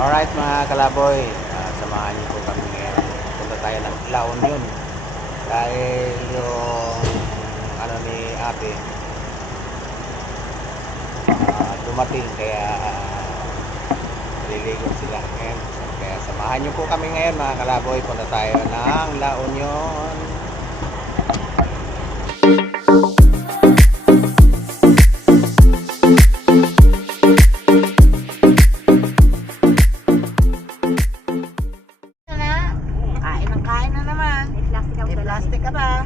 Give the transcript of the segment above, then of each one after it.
Alright mga kalaboy, samahan niyo po kami ngayon. Punta tayo ng La Union dahil yung ano ni ate dumating kaya liligo sila ngayon. Kaya samahan niyo po kami ngayon mga kalaboy. Punta tayo ng La Union. Plastic ka ba?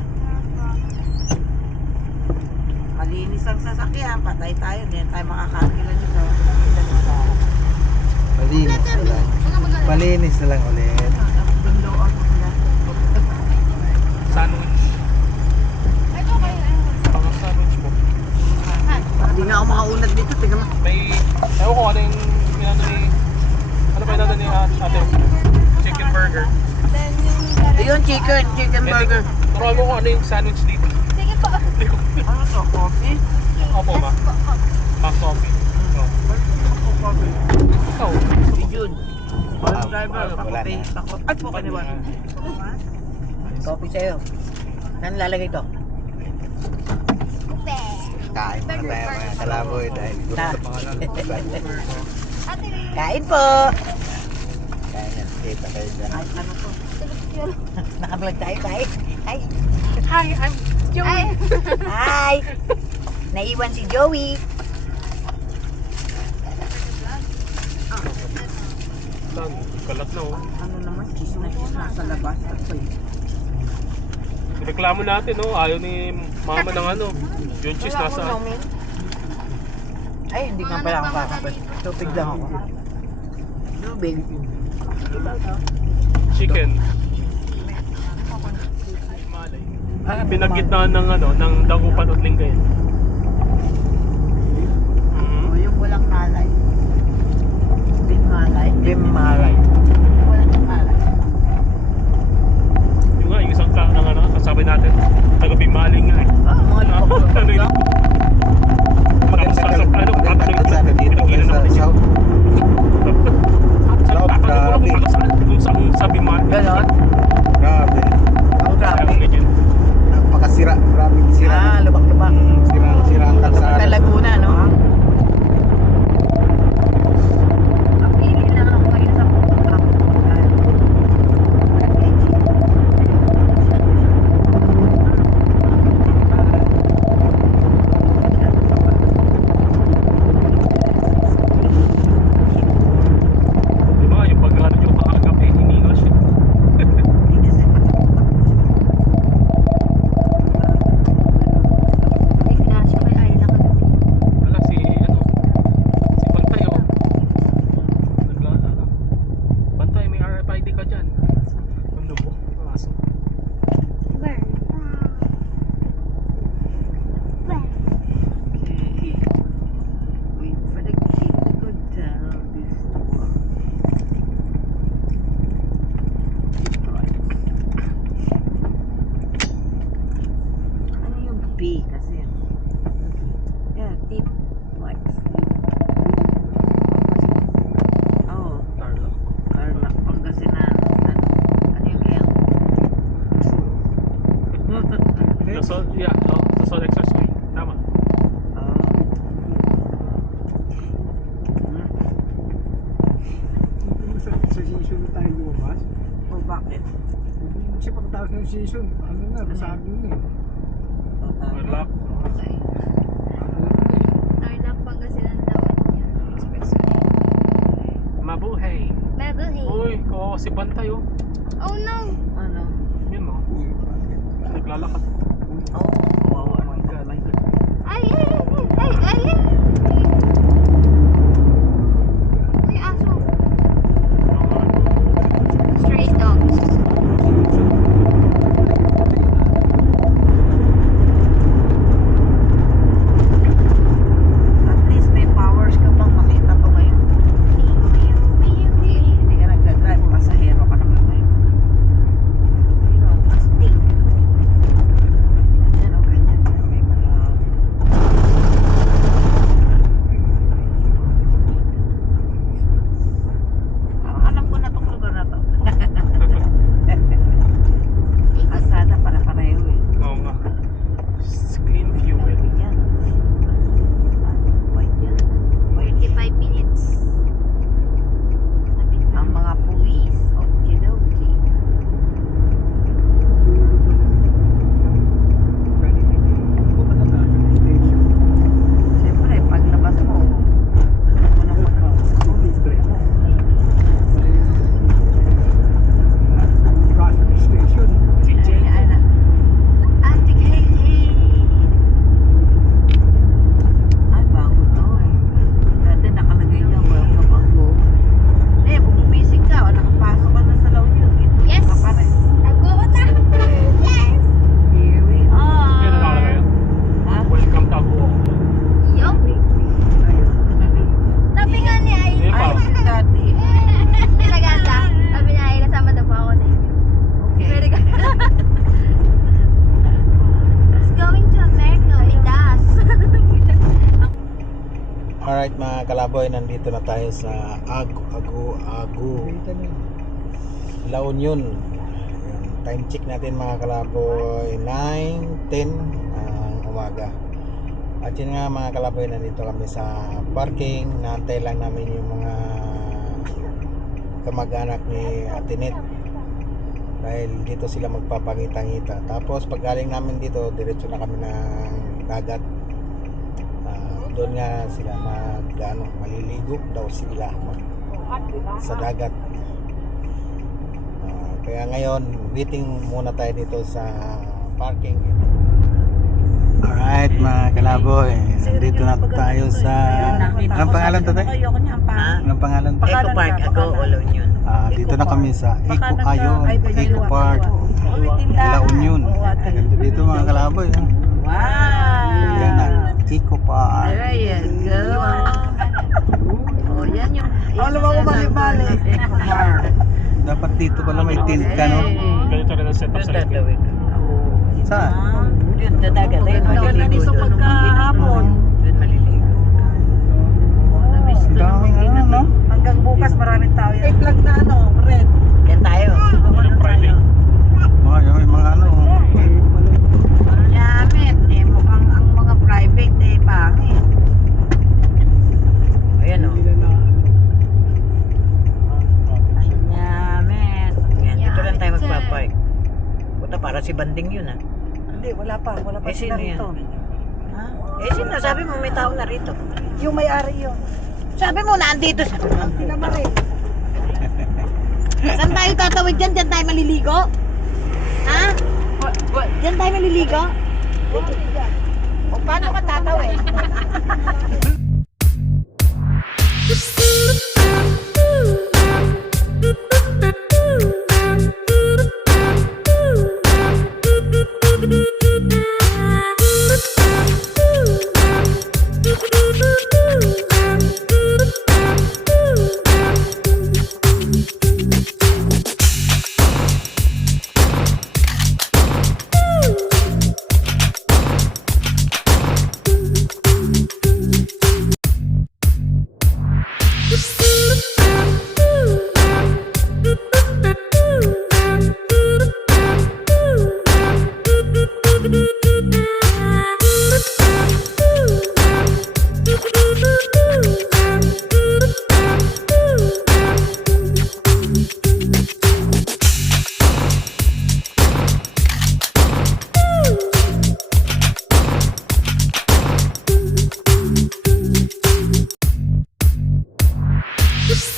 Malinis ang sasakyan. Patay tayo. Hindi tayo makakakila nito. Malinis na lang. Malinis na lang ulit. Sandwich. Pang sandwich po. Hindi nga ako makaunat dito. Tingnan mo. May, ewan ko ano yung pinano ni, ano pa yung ni ate? Chicken burger. Ayun, chicken burger. Turuan mo kung ano yung sandwich dito. Sige po. Ano to? Coffee? Opo ma. Mac coffee. No. Ikaw. Si Jun. Walang driver. wala Pakopay. na. Ay, po kaniwan. Coffee sa'yo. Saan lalagay to? Kupe. Kain muna tayo mga kalaboy dahil gusto pa nga lang. Ate Lee. Kain po! Kaya yan, kita kayo dyan. Ay, ano to? Nakablog tayo, tayo. Hi! Hi, I'm Ay. Hi! Naiwan si Joey. Kalat na oh. Ano naman, cheese na cheese nasa labas. Reklamo natin oh. Ayaw ni mama ng ano. Yung cheese Wala akong nasa. namin. Ay, hindi nga pala ako kakapit. Tupig lang ako. Tubig. Chicken. Pinagitnaan ng ano, ng dagupan at linggay. O yung walang malay. Bin malay. Bim malay. Walang malay. Yung nga, yung isang ng ano, kasabi natin. Taga-bimaling nga eh. Ah, mga lupok. Ano yun? Tapos sa ano, Maganda sana dito pinagilan sa naman niya. south. South, grabe. Kung sa bimaling. Ganon? Grabe. Ang grabe. Napakasira. Grabe sira. Ah, lubak-lubak. Sira ang kalsada. Sa Laguna, no? Pili lang ako kayo sa pupunta. Di ba, yung pag-ano yung kakagap eh, hinilas yun. Ignacio may Ayla kagabi. Wala si, ano, si Bantay oh. Ano, Bantay, may RFID ka dyan. Ano po? Aso. Where? Where? Wait for the kid to go down this door. Ano yung B kasi? Yeah, deep white. Oh, Tarlac. Tarlac, Pangasinan. Ano yung L? Lasol, yeah, oh, Lasol Expressway. Tama. Oh. Sa season na tayo lumabas. Oh, bakit? Kasi pagkatapos ng season, ano na, masabi na eh. Oh, Tarlac. Okay. Tarlac, Pangasinan daw niya. Expressway. Mabuhay. Mabuhay. Uy, kawawa si Bantay oh. Oh no! Ano? Yun oh. Naglalakad. Oh, wow, oh my God. Ay, ay, ay, ay, ay, ay. May aso. Stray dogs. At least may powers ka bang makita to ngayon? Hindi ka nagdadrive, pasahero ka naman ngayon. You know, astig. Alright mga kalaboy, nandito na tayo sa Agu La Union. Ayan, time check natin mga kalaboy, 9:10 ang umaga. At yun nga mga kalaboy, nandito kami sa parking. Naantay lang namin yung mga kamag-anak ni Atinet dahil dito sila magpapangita-ngita. Tapos pag galing namin dito, diretso na kami ng dagat. Doon nga sila maliligo daw sila sa dagat. Kaya ngayon waiting muna tayo dito sa parking. Alright mga kalaboy, nandito na tayo sa anong pangalan to tayo? Anong pangalan to? Eco Park, Ago, La Union. Dito na kami sa Eco Park La Union. Ganda dito mga kalaboy. Wow! Yan ang Eco Park. There you go. Oh, yan yung... Alam mo ko mali-mali. Eco Park. Dapat dito pala may tent ka, no? Ganito rin ang setup sa likod. Saan? Yun, sa dagat. Ayun, maliligo doon. Pagkahapon. Doon maliligo. Ang daming ano, no? Hanggang bukas maraming tao yan. May plug na ano, red. Yan tayo. Yung private. May mga ano. Yamit, mukhang ang mga private pangit. Ayan o. Yamit. Yan, dito lang tayo magpapark. Puta, para si Banding yun ha. Hindi, wala pa sila rito. Ha? Sino? Sabi mo may tao na rito. Yung may-ari yun. Sabi mo nandito siya. Sila Marin. Saan tayo tatawid dyan? Diyan tayo maliligo? Ha? Diyan tayo maliligo? O paano ka tatawid? You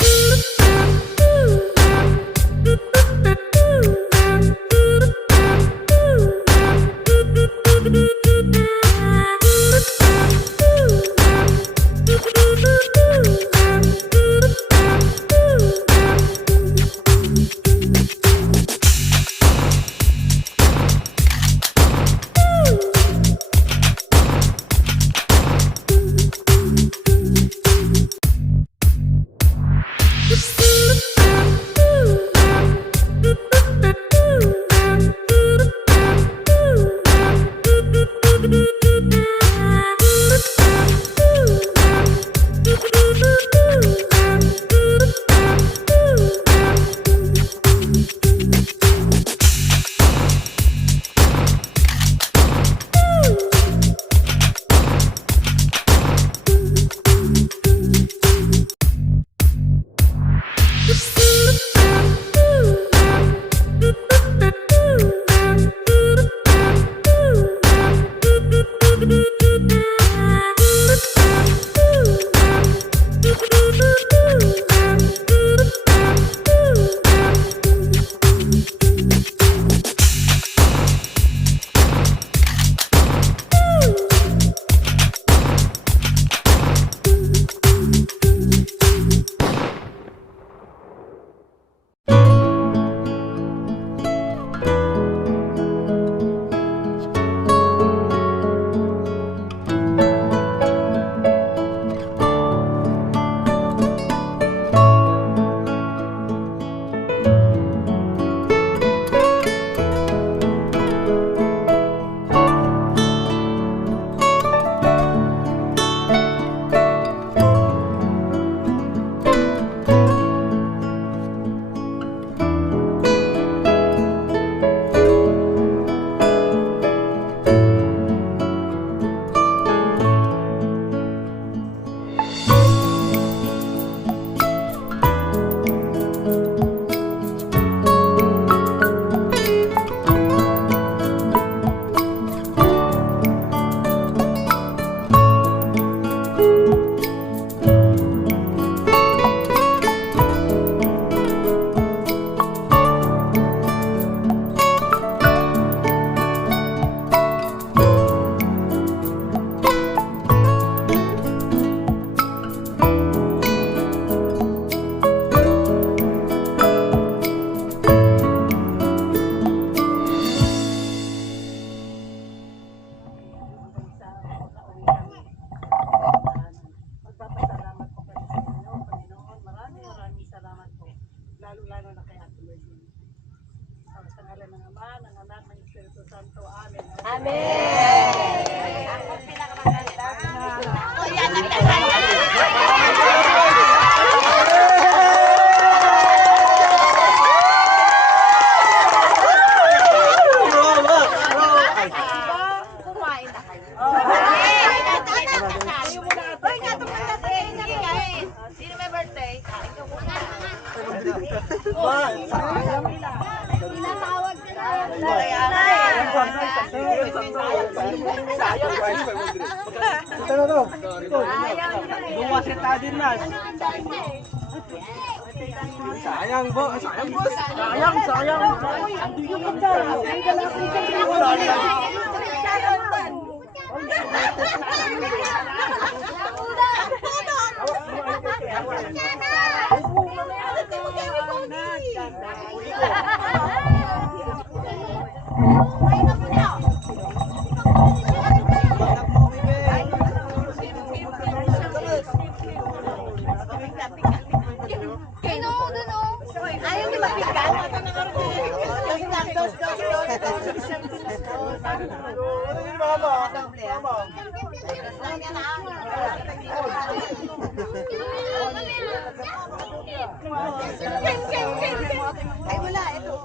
Sa ngalan ng Ama, ng Anak, ng Espiritu Santo. Amen. Ako pinakamaganda. O yan, kumain na kayo. Sino may birthday? Tinatawag Sayang, bo. Sayang, boss. Sayang, sayang. Ayaw di mapigan. Ay wala, ito.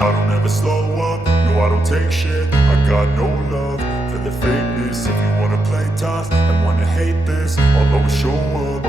I don't ever slow up, no I don't take shit. I got no love for the fakeness. If you wanna play tough and wanna hate this, I'll always show up.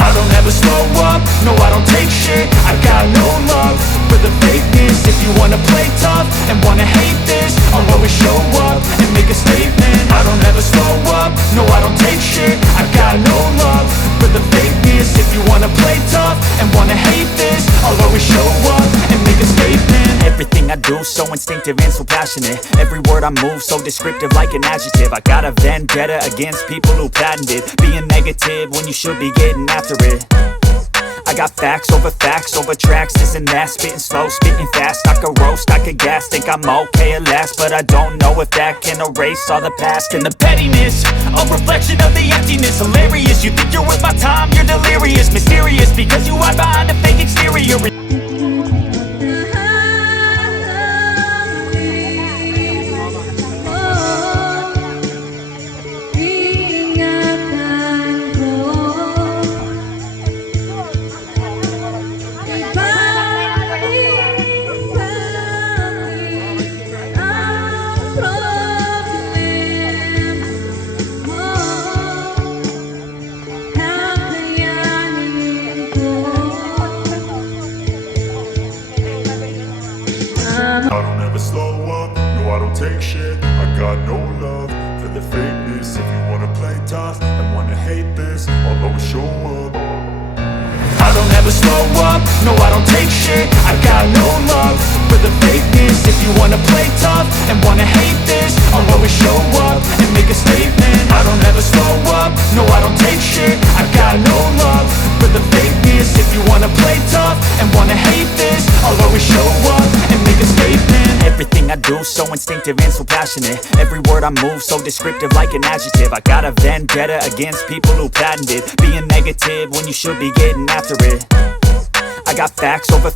I don't ever slow up, no I don't take shit. I got no love for the fakeness. If you wanna play tough and wanna hate this, I'll always show up and make a statement. I don't ever slow up, no I don't take shit. I got no love for the fakeness. If you wanna play tough and wanna hate this, I'll always show up and make a statement. Everything I do so instinctive and so passionate. Every word I move so descriptive like an adjective. I got a vendetta against people who patented being negative when you should be getting after it. I got facts over tracks, this and that. Spitting slow, spitting fast. I could roast, I could gas. Think I'm okay at last, but I don't know if that can erase all the past. And the pettiness, a reflection of the emptiness. Hilarious, you think you're worth my time, you're delirious. Mysterious, because you hide behind a fake exterior. I don't ever slow up, no I don't take shit. I got no love for the fakeness. If you wanna play tough and wanna hate this, I'll always show up. I don't ever slow up, no I don't take shit. I got no love for the fakeness. If you wanna play tough and wanna hate this, I'll always show up and make a statement. I don't ever slow up, no I don't take shit. I got no love for the fakeness. If you wanna play tough and wanna hate this, I'll always show up and make a statement. Everything I do so instinctive and so passionate. Every word I move so descriptive like an adjective. I got a vendetta against people who patented being negative when you should be getting after it. I got facts over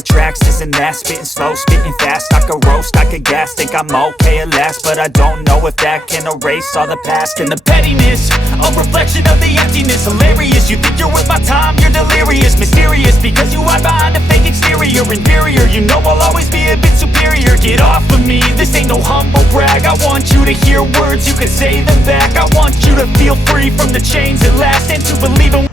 tracks, this and that. Spitting slow, spitting fast. I could roast, I could gas. Think I'm okay at last, but I don't know if that can erase all the past. And the pettiness, a reflection of the emptiness. Hilarious, you think you're worth my time, you're delirious. Mysterious, because you hide behind a fake exterior. Inferior, you know I'll always be a bit superior. Get off of me, this ain't no humble brag. I want you to hear words, you can say them back. I want you to feel free from the chains that last, and to believe in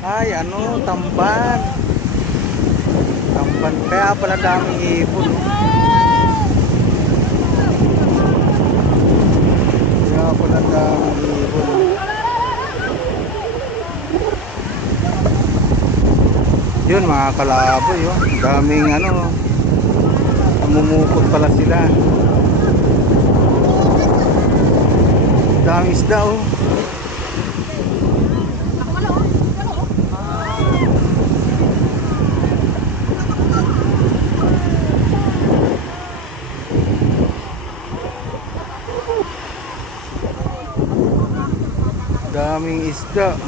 Ay, ano, tamban. Tamban. Kaya pala daming ibon. Kaya pala daming ibon. Yun, mga kalaboy, yun. Daming ano, namumukot pala sila. Daming isda oh. Daming isda.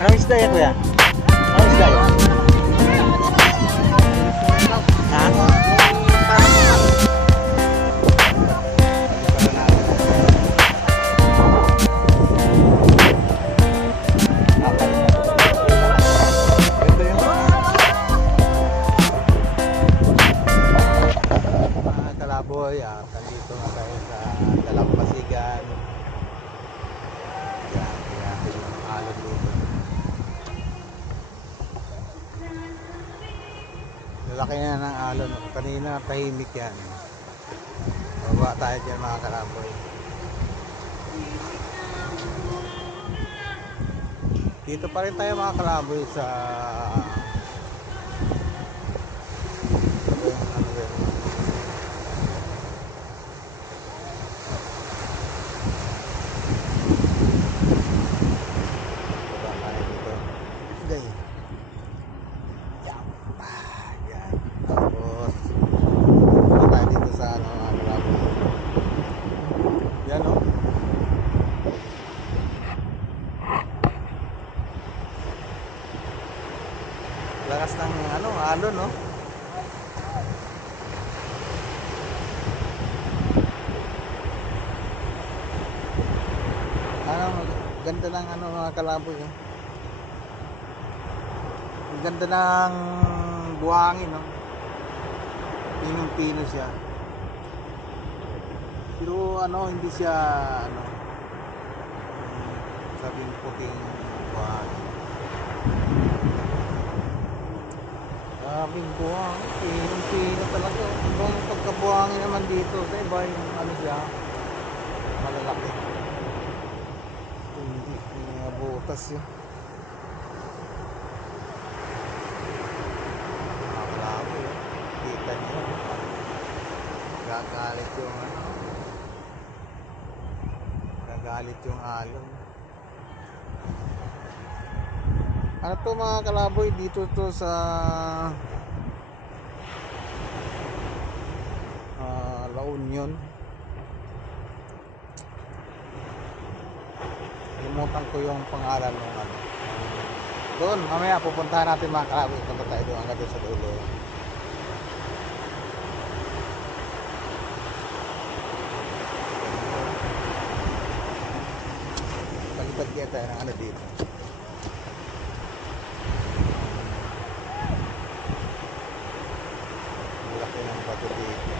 Anong isda yan, kuya? Anong isda yan? Ha? Ito yun. Mga kalaboy, nandito nga tayo sa Dalampasigan. Yan, yung alon dito. Lalaki na ng alon. Kanina tahimik yan. Baba tayo dyan mga kalaboy. Dito pa rin tayo mga kalaboy sa ano yun? Baba tayo dito. Gay. Yan. Tapos dito tayo dito sa ano mga kalaboy. Yan o. Lakas ng ano, alon no. Ano, ganda ng ano mga kalaboy. Ang ganda ng buhangin no. Pinong-pino siya. Pero ano, hindi siya ano, sabing puting buhangin. Daming buhangin, pinong-pino talaga. Ibang pagkabuhangin naman dito, diba yung ano siya, malalaki. Hindi, may mga butas yun. Makalabo yun. Kita niyo. Gagalit yung ano. Gagalit yung alon. Ano to mga kalaboy, dito to sa La Union. Limutan ko yung pangalan ng ano. Doon, mamaya pupuntahan natin mga kalaboy. Punta tayo doon hanggang doon sa dulo. Palipad kaya tayo ng ano dito. Laki ng bato dito.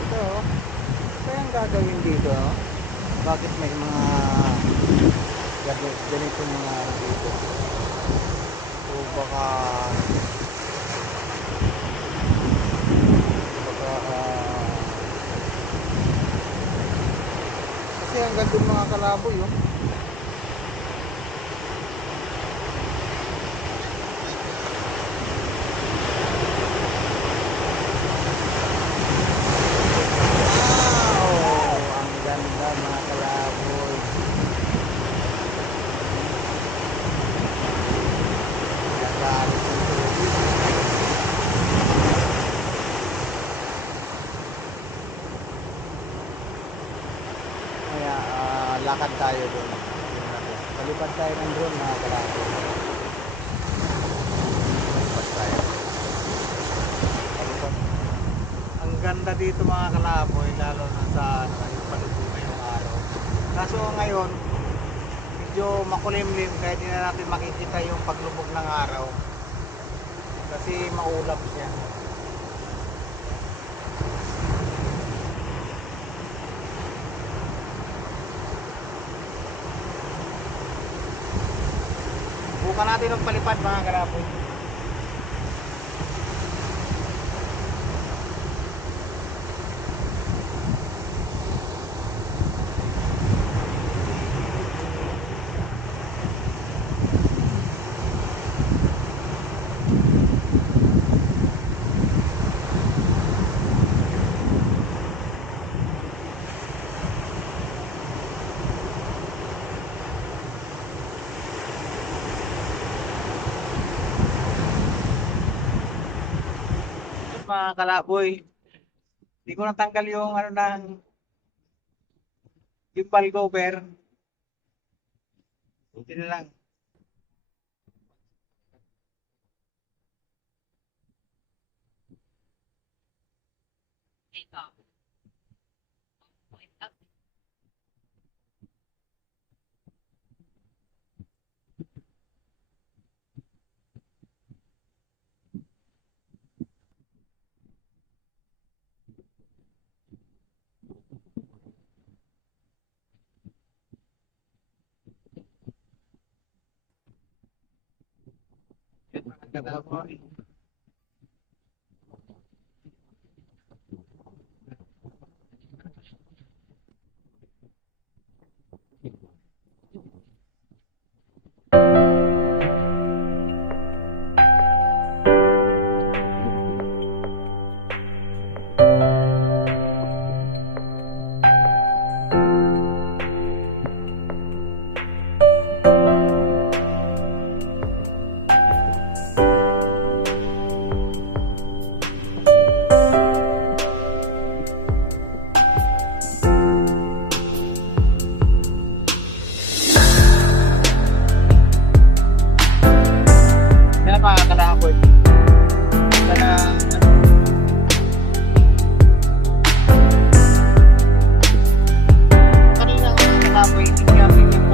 Ito, kaya ang gagawin dito, no? Bakit may mga ganito mga dito? O baka kasi ang ganda ng mga kalaboy yun. Wow! Ang ganda mga kalaboy. Nagalit yung tubig. Kaya lakad tayo doon. Palipad tayo ng drone mga kalaboy. Palipad tayo. Palipad. Ang ganda dito mga kalaboy, lalo na sa ano, yung palubo ngayong araw. Kaso ngayon, medyo medyo makulimlim kaya di na natin makikita yung paglubog ng araw kasi maulap siya. Bukan natin ng palipad mga kalaboy. Mga kalaboy, hindi ko natanggal yung ano ng yung ball cover. Hindi na lang. Yun, mga kalaboy. Yan mga kalaboy. Sana kanina mga kalaboy, hindi kami yung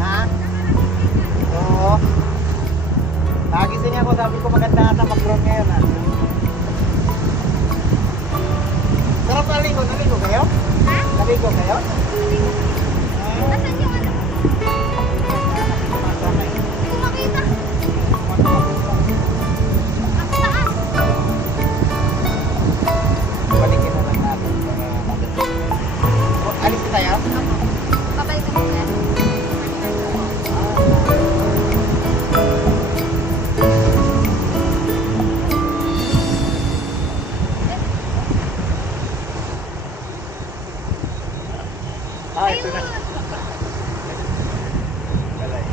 Ha? Oo. Nagising ako, sabi ko maganda ata mag-drone ngayon ha. Sarap naligo, naligo kayo? Ha? Naligo kayo? Nasaan yung ano? Hindi ko makita. Ang taas. Balikin na lang natin. Alis na tayo? Babalik ka muna. Ito na.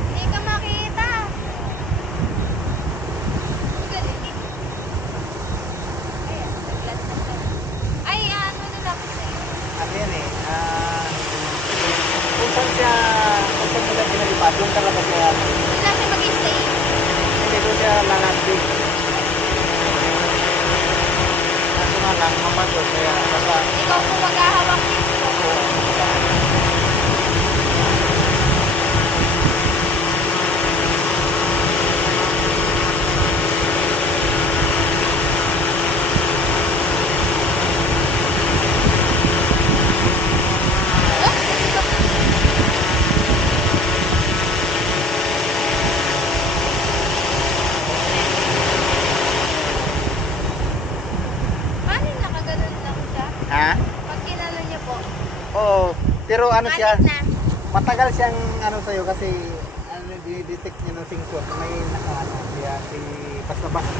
Hindi ka makita. Galing. Ayan, naglat na siya. Ay, ano na dapat sa'yo? Ano yan eh, kung saan siya pinalipad, doon talaga siya, Hindi lang siya mag-stay. hindi doon siya lalandig. Kaso nga lang, mamadol, kaya basta, Ikaw po maghahawak dito. Paano nakaganon lang siya? ha? Pag kinalo niya po, Oo, pero ano siya, alit na. matagal siyang ano sa'yo kasi, ano, dinidetect niya ng sensor, may nakaano, kaya si basta-basta.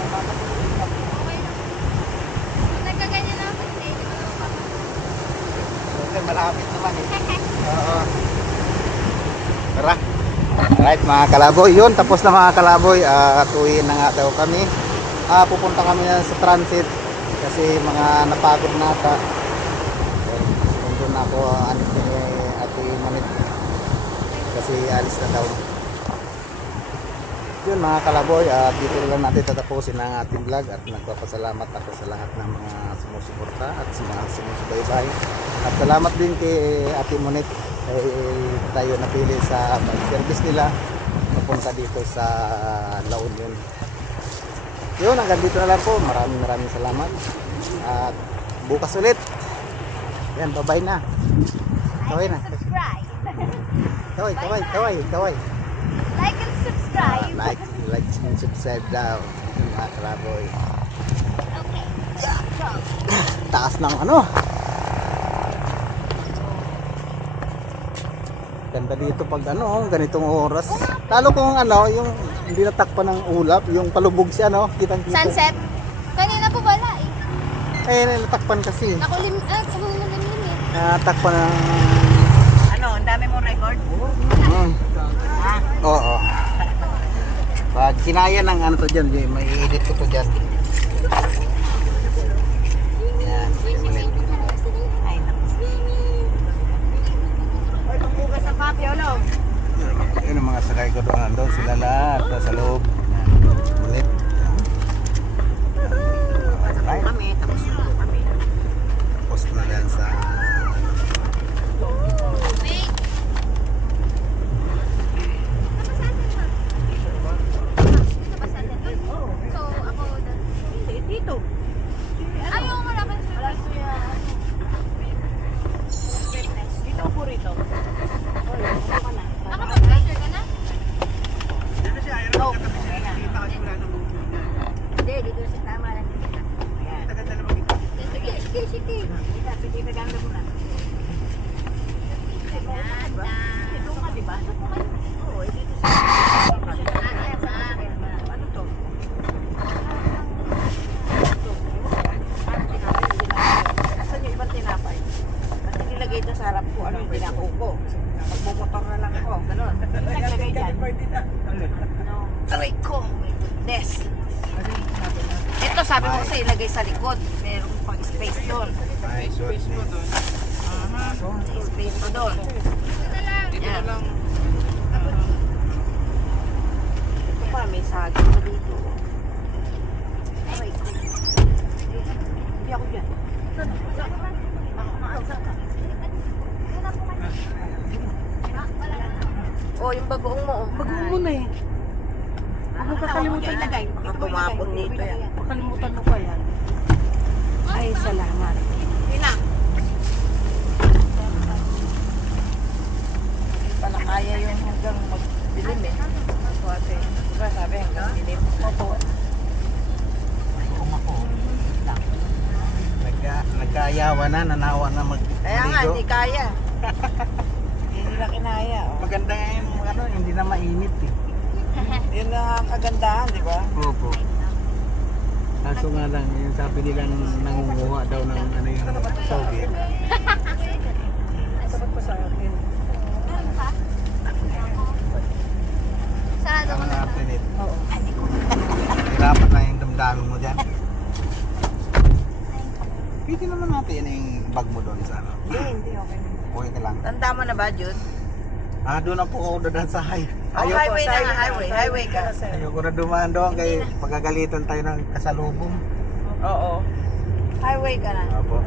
Okay lang. Pag nagkaganyan na ako, hindi ko naman papasok. Kasi malapit naman eh. Oo. Tara. Alright mga kalaboy, yun tapos na mga kalaboy, tuwiin na nga daw kami. Pupunta kami na sa transit kasi mga napagod na ata. Doon ako anik ni Ate Manit kasi alis na daw. Yun mga kalaboy, dito lang natin tatapusin ang ating vlog at nagpapasalamat ako sa lahat ng mga sumusuporta at sa mga sumusubaybay. At salamat din kay Ate Monit tayo napili sa pag-service nila papunta dito sa La Union. Yun, hanggang dito na lang po. Maraming salamat. At bukas ulit. Yan, bye-bye na. Kaway na. Subscribe. Kaway. Like and subscribe. Like and subscribe daw. Yun, mga kalaboy. Okay. Taas ng ano. Ganda dito pag ano, ganitong oras. Lalo kung ano, yung hindi natakpan ng ulap, yung palubog siya, no? Kitang-kita. Sunset. Kanina po wala eh. Eh, natakpan kasi. Nakulim, kumulimlim eh. Natakpan ng... Ano, ang dami mong record? Oo. Pag kinaya ng ano to dyan, may edit ko to dyan. Yan, ulit. Ay, naku. Ay, pagbugas ng kape, ulo. Yun ang mga sakay ko doon. Doon sila lahat, nasa loob. Yan, ulit. Right. Kami, tapos na kami. Post na yan sa... Wait. So, ako doon. Hindi, dito. Ay, yung wala pa siya. Dito po rito. Nakapag-picture ka na? No. Hindi, dito sa tama lang. Ayan. Sige. Sige, naganda mo na. Ganda. Ito nga, di ba? Oo, dito sa... Ano to? Saan yung ibang tinapay? Ba't nilagay ito sa harap ko? Ano yung tinako ko? Magbumotor na lang ako. Ganon. Naglagay dyan. No. Aray ko. My goodness. Ito sabi mo kasi ilagay sa likod. Meron pang space doon. Ay, suot mo doon. Space mo doon. Ito na lang. Yan. Oh, yung bagoong mo. Bagoong mo na eh. Huwag mo kakalimutan ilagay. Baka tumapon dito yan. Kakalimutan mo pa yan. Ay, salamat. Ina. Hindi pala kaya yung hanggang magdilim eh. Kasi, diba sabi hanggang dilim. Opo. Nagkaayawa na, nanawa na Kaya nga, maligo. hindi kaya. Hindi nila kinaya. Oh. Maganda nga yung ano, hindi na mainit eh. Yun na ang kagandahan, di ba? Opo. Kaso nga lang, yung sabi nilang nangunguha daw ng ano yung Soviet. Sabat pa sa akin. Meron pa? Sarado mo Tama na. natin ito. Oo. Hirapan na yung damdamin mo dyan. Pwede naman natin yan yung bag mo doon sa ano. Hindi, okay. Okay ka lang. Tanda mo na ba, Jude? Doon na po ako dadaan sa Highway na nga, highway ka. Ayoko na dumaan doon kay magagalitan tayo ng kasalubong. Oo. Highway ka na. Opo.